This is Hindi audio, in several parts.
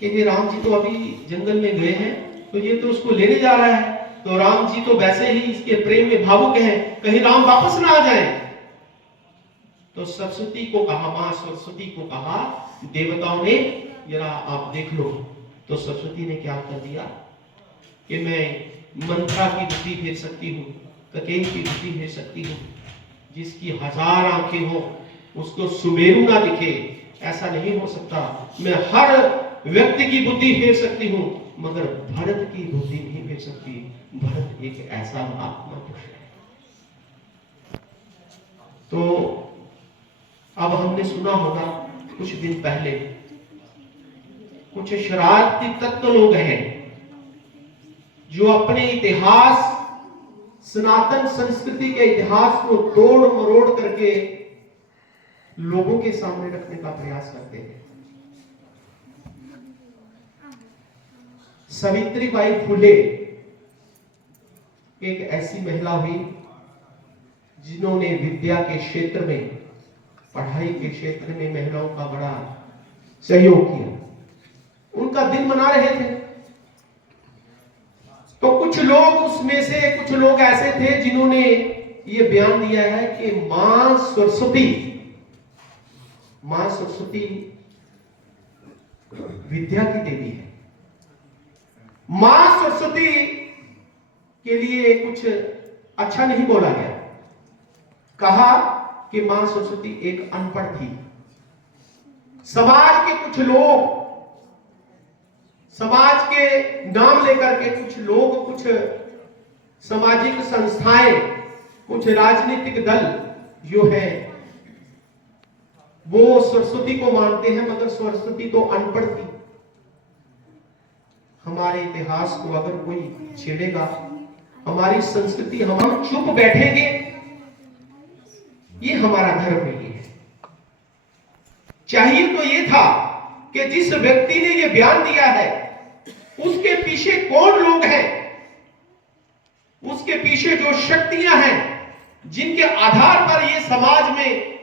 कि ये राम जी तो अभी जंगल में गए हैं, तो ये तो उसको लेने जा रहा है, तो राम जी तो वैसे ही इसके प्रेम में भावुक हैं, कहीं राम वापस ना आ जाए। तो सरस्वती को कहा, मां सरस्वती को कहा देवताओं ने, जरा आप देख लो। तो सरस्वती ने क्या कर दिया कि मैं मंत्रा की बुद्धि फेर सकती हूँ, ककेल की बुद्धि फेर सकती हूँ, जिसकी 1000 आंखें हो उसको सुमेरु ना दिखे, ऐसा नहीं हो सकता। मैं हर व्यक्ति की बुद्धि फेर सकती हूँ, मगर भरत की बुद्धि नहीं फेर सकती। भरत एक ऐसा महात्मा पुरुष है। तो अब हमने सुना होगा कुछ दिन पहले, कुछ शरारती तत्व लोग हैं जो अपने इतिहास, सनातन संस्कृति के इतिहास को तोड़ मरोड़ करके लोगों के सामने रखने का प्रयास करते हैं। सावित्रीबाई फुले एक ऐसी महिला हुई जिन्होंने विद्या के क्षेत्र में, पढ़ाई के क्षेत्र में महिलाओं का बड़ा सहयोग किया। उनका दिन मना रहे थे, तो कुछ लोग उसमें से कुछ लोग ऐसे थे जिन्होंने ये बयान दिया है कि मां सरस्वती विद्या की देवी है। मां सरस्वती के लिए कुछ अच्छा नहीं बोला गया। कहा कि मां सरस्वती एक अनपढ़ थी। समाज के कुछ लोग, समाज के नाम लेकर के कुछ लोग, कुछ सामाजिक संस्थाएं, कुछ राजनीतिक दल जो है वो सरस्वती को मानते हैं, मगर सरस्वती तो अनपढ़ थी। हमारे इतिहास को अगर कोई छेड़ेगा, हमारी संस्कृति, हम चुप बैठेंगे, ये हमारा धर्म नहीं है। चाहिए तो ये था कि जिस व्यक्ति ने ये बयान दिया है उसके पीछे कौन लोग हैं, उसके पीछे जो शक्तियां हैं जिनके आधार पर ये समाज में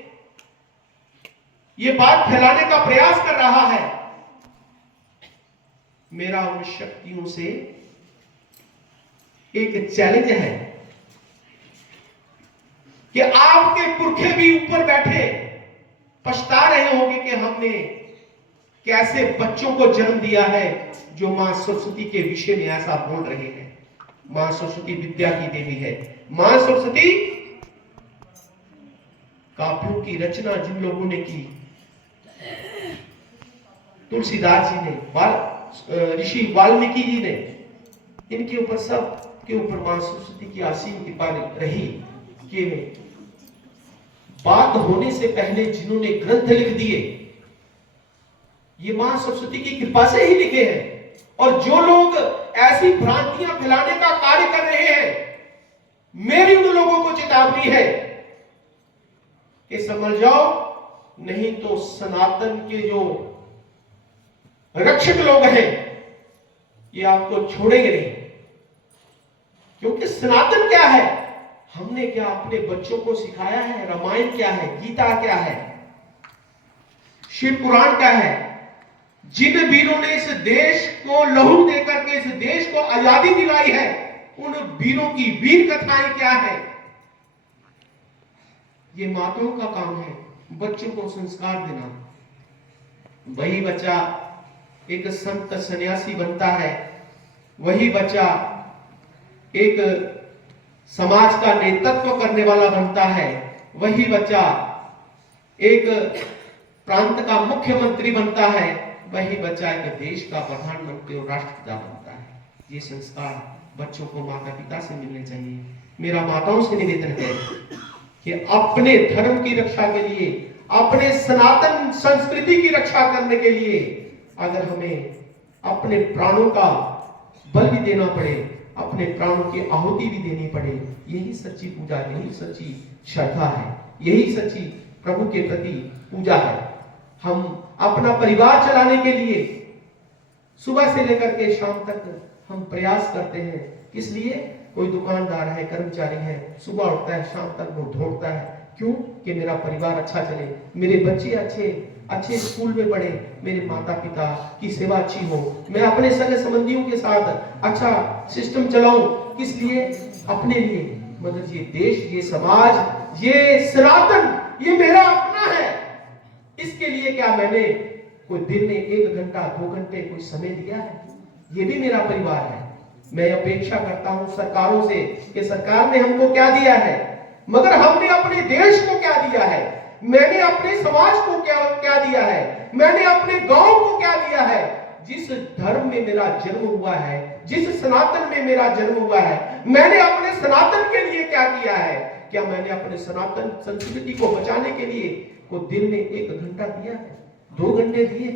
ये बात फैलाने का प्रयास कर रहा है। मेरा उन शक्तियों से एक चैलेंज है कि आपके पुरखे भी ऊपर बैठे पछता रहे होंगे कि हमने कैसे बच्चों को जन्म दिया है जो मां सरस्वती के विषय में ऐसा बोल रहे हैं। मां सरस्वती विद्या की देवी है। मां सरस्वती काव्यों की रचना जिन लोगों ने की, तुलसीदास जी ने, ऋषि वाल्मीकि जी ने, इनके ऊपर, सब के ऊपर मां सरस्वती की असीम कृपा रही कि बात होने से पहले जिन्होंने ग्रंथ लिख दिए ये मां सरस्वती की कृपा से ही लिखे हैं। और जो लोग ऐसी भ्रांतियां फैलाने का कार्य कर रहे हैं, मेरी उन लोगों को चेतावनी है कि समझ जाओ, नहीं तो सनातन के जो रक्षक लोग हैं ये आपको छोड़ेंगे नहीं। क्योंकि सनातन क्या है, हमने क्या अपने बच्चों को सिखाया है? रामायण क्या है, गीता क्या है, शिव पुराण क्या है? जिन वीरों ने इस देश को लहू देकर के इस देश को आजादी दिलाई है, उन वीरों की वीर कथाएं क्या है? ये माताओं का काम है बच्चों को संस्कार देना। वही बच्चा एक संत सन्यासी बनता है, वही बच्चा एक समाज का नेतृत्व करने वाला बनता है, वही बच्चा एक प्रांत का मुख्यमंत्री बनता है, वही बच्चा एक देश का प्रधानमंत्री और राष्ट्रपिता बनता है। ये संस्कार बच्चों को माता पिता से मिलने चाहिए। मेरा माताओं से निवेदन है कि अपने धर्म की रक्षा के लिए, अपने सनातन संस्कृति की रक्षा करने के लिए अगर हमें अपने प्राणों का बल भी देना पड़े, अपने प्राणों की आहुति भी देनी पड़े, यही सच्ची पूजा, यही सच्ची श्रद्धा है, यही सच्ची प्रभु के प्रति पूजा है। हम अपना परिवार चलाने के लिए सुबह से लेकर के शाम तक हम प्रयास करते हैं। किस लिए? कोई दुकानदार है, कर्मचारी है, सुबह उठता है, शाम तक वो दौड़ता है। क्यों? कि मेरा परिवार अच्छा चले, मेरे बच्चे अच्छे अच्छे स्कूल में पढ़े, मेरे माता पिता की सेवा अच्छी हो, मैं अपने सगे संबंधियों के साथ अच्छा सिस्टम चलाऊं। किस लिए? अपने लिए। मगर ये देश, ये समाज, ये सनातन, ये मेरा अपना है। इसके लिए क्या मैंने कोई दिन में 1 घंटा 2 घंटे कोई समय दिया है? ये भी मेरा परिवार है। मैं अपेक्षा करता हूं सरकारों से कि सरकार ने हमको क्या दिया है, मगर हमने अपने देश को क्या दिया है, मैंने अपने समाज को क्या दिया है, मैंने अपने गांव को क्या दिया है। जिस धर्म में मेरा जन्म हुआ है, जिस सनातन में मेरा जन्म हुआ है, मैंने अपने सनातन के लिए क्या किया है? क्या मैंने अपने सनातन संस्कृति को बचाने के लिए को दिन में 1 घंटा दिया है, 2 घंटे दिए?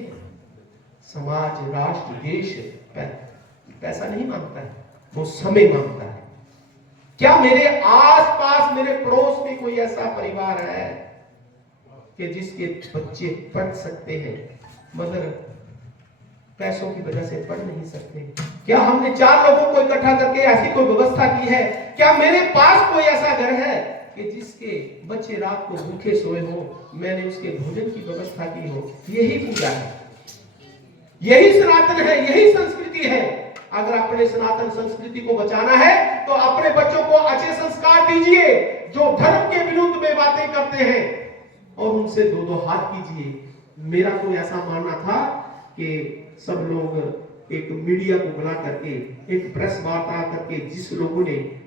समाज, राष्ट्र, देश पैसा नहीं मांगता है, वो समय मांगता है। क्या मेरे आसपास, मेरे पड़ोस में कोई ऐसा परिवार है कि जिसके बच्चे पढ़ सकते हैं मगर पैसों की वजह से पढ़ नहीं सकते? क्या हमने 4 लोगों को इकट्ठा करके ऐसी कोई व्यवस्था की है? क्या मेरे पास कोई ऐसा घर है कि जिसके बच्चे रात को भूखे सोए हो, मैंने उसके भोजन की व्यवस्था की हो? यही पूजा है, यही सनातन है, यही संस्कृति है। अगर अपने सनातन संस्कृति को बचाना है तो अपने बच्चों को अच्छे संस्कार दीजिए। जो धर्म के विरुद्ध में बातें करते हैं और उनसे 2-2 हाथ कीजिए। मेरा तो ऐसा मानना था कि सब लोग एक मीडिया को बुला करके, एक प्रेस वार्ता करके,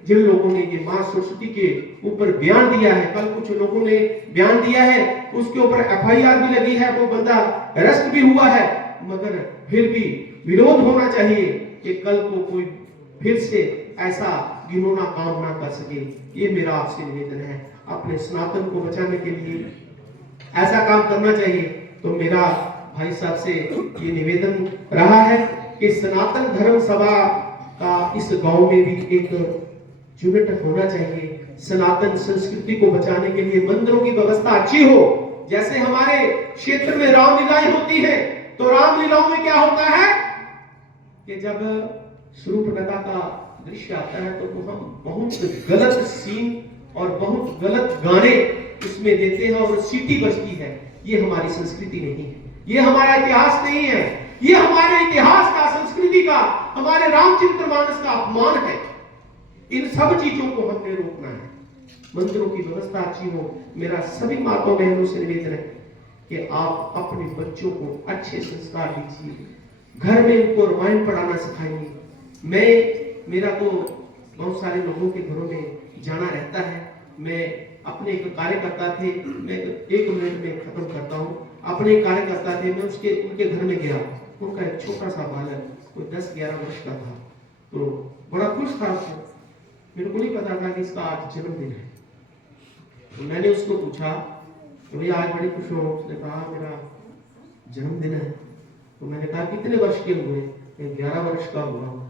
जिन लोगों ने ये मां सरस्वती के ऊपर बयान दिया है, कल कुछ लोगों ने बयान दिया है, उसके ऊपर FIR भी लगी है, वो बंदा अरेस्ट भी हुआ है, मगर फिर भी विरोध होना चाहिए कि कल को कोई फिर से ऐसा घिनौना काम ना कर सके। ये मेरा आपसे निवेदन है। अपने सनातन को बचाने के लिए ऐसा काम करना चाहिए। तो मेरा भाई साहब से ये निवेदन रहा है कि सनातन धर्म सभा का इस गांव में भी एक यूनिट होना चाहिए। सनातन संस्कृति को बचाने के लिए मंदिरों की व्यवस्था अच्छी हो। जैसे हमारे क्षेत्र में रामलीलाएं होती है, तो रामलीलाओं में क्या होता है कि जब शूर्पणखा का दृश्य आता है तो हम बहुत गलत सीन और बहुत गलत गाने इसमें देते हैं और सीटी बजती है। ये हमारी संस्कृति नहीं है, ये हमारा इतिहास नहीं है, ये हमारे इतिहास का, संस्कृति का, हमारे रामचरितमानस का अपमान है। इन सब चीजों को हमने रोकना है। मंदिरों की व्यवस्था अच्छी हो। मेरा सभी माताओं बहनों से निवेदन है कि आप अपने बच्चों को अच्छे संस्कार दीजिए, घर में उनको रामायण पढ़ाना सिखाइए। मेरा तो बहुत सारे लोगों के घरों में जाना रहता है। मैं अपने एक कार्यकर्ता थे, मैं 1 मिनट में खत्म करता हूँ। अपने कार्यकर्ता थे, मैं उनके घर में गया। उनका एक छोटा सा बालक कोई 10-11 वर्ष का था, तो बड़ा खुश था। मेरे को नहीं पता था कि इसका आज जन्मदिन है। तो मैंने उसको पूछा तो भैया आज बड़ी खुश हो? उसने कहा मेरा जन्मदिन है। तो मैंने कहा कितने वर्ष के हुए? 11 वर्ष का हुआ।